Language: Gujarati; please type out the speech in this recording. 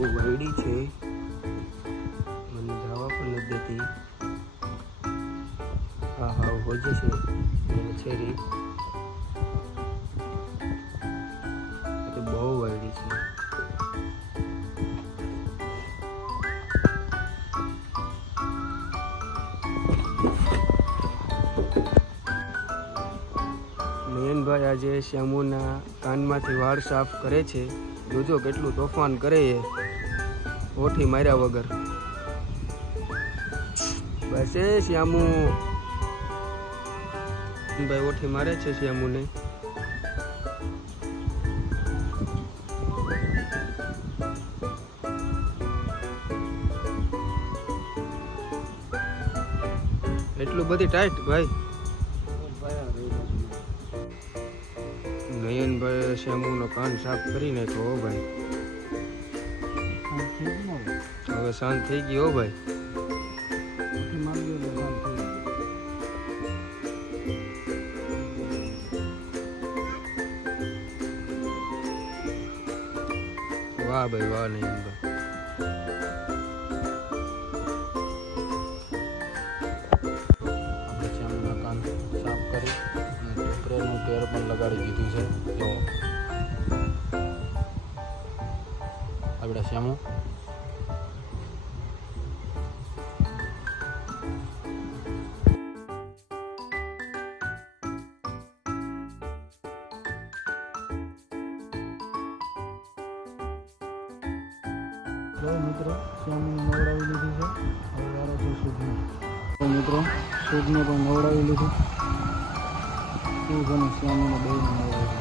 બહુ વાયડી છે. મને જવા પણ નથી દેતી. હા હા હોજે છે. છેરી બહુ વાયડી છે. નયનભાઈ આજે શ્યામુના કાનમાંથી વાળ સાફ કરે છે. જોજો કેટલું તોફાન કરે એ ઓઠી માર્યા વગર. બસ એ શ્યામુ. ભાઈ ઓઠી મારે છે શ્યામુને. એટલું બધી ટાઈટ ભાઈ. નયનભાઈ શ્યામુનો કાન સાફ કરી નાખ્યો ભાઈ. હવે શાંત થઈ ગયો હો ભાઈ. વાહ ભાઈ, વાહ નહીં સ્પ્રેનું ટેર પણ લગાડી દીધું છે. જો. શ્યામુ. જો મિત્રો શ્યામને નવડાવી લીધી છે. હવે વારો મિત્રો, શુભને પણ નવડાવી લીધું. શુભ અને સ્વામીને બે નવડાવી